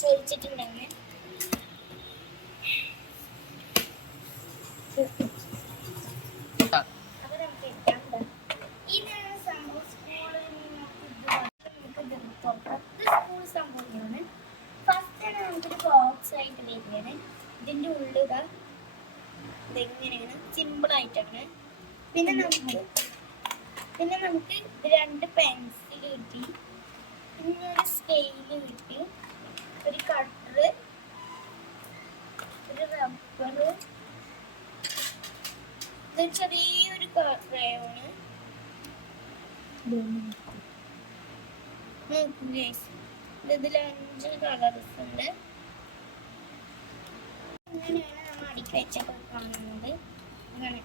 പൊരിച്ചിട്ടുണ്ടെങ്കിൽ അപ്പൊ നമുക്ക് എടുക്കാം. ഇതാണ് സംഭവം. സ്കൂളിൽ സ്കൂൾ സംഭവമാണ്. ഫസ്റ്റ് ആണ് നമുക്കൊരു ബോക്സ് ആയിട്ട് വരികയാണ്. ഇതിന്റെ ഉള്ളിൽ ഇതെങ്ങനെയാണ് സിമ്പിൾ ആയിട്ടാണ്. പിന്നെ നമുക്ക് രണ്ട് പെൻസിൽ കിട്ടി, പിന്നെ ഒരു സ്കെയില് കിട്ടി, ഒരു കട്ടർ, ഒരു റബ്ബർ, ഇത് ചെറിയൊരു ക്രയോണ്. ഇതിൽ 5 കളേഴ്സ് ഉണ്ട്. ഇങ്ങനെയാണ് നമ്മൾ അടുക്കി വെച്ചപ്പോൾ കാണുന്നത്. അങ്ങനെ